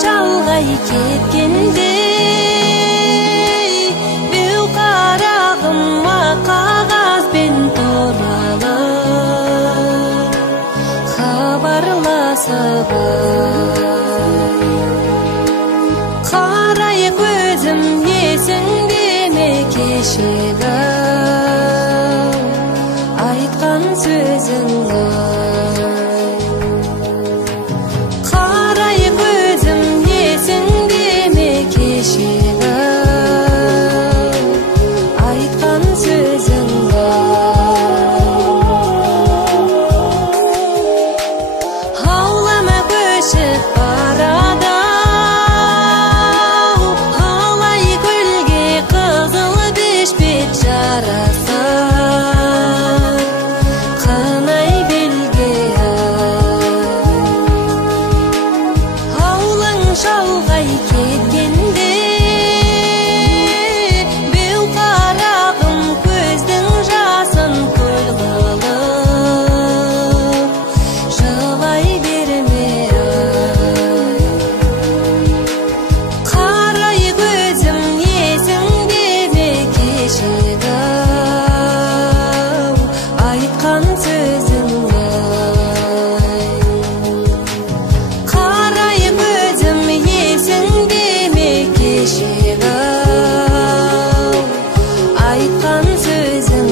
жалғай кеткендей, беу қарағыма қағазбен туралып хабарласып, қарай көзім есіңде ме кешегі айтқан сөзің? Қарай көзім есіңде ме кешегі айтқан сөзің? Аулама көшіп барады, алай гүлге қызыл бешпет жараса, қынай белге аулың шалғай кеткенде, беу қарағым көздің жасын көл қылып жылай берме. Қарай көзім есіңде ме кешегі айтқан сөзің? Қарай көзім есіңде ме кешегі айтқан сөзің?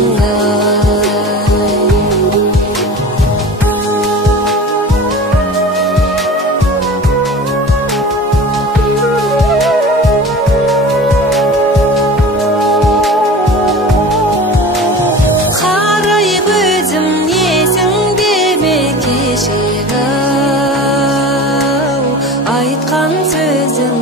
Қарай көзім есіңде ме кешегі айтқан сөзің?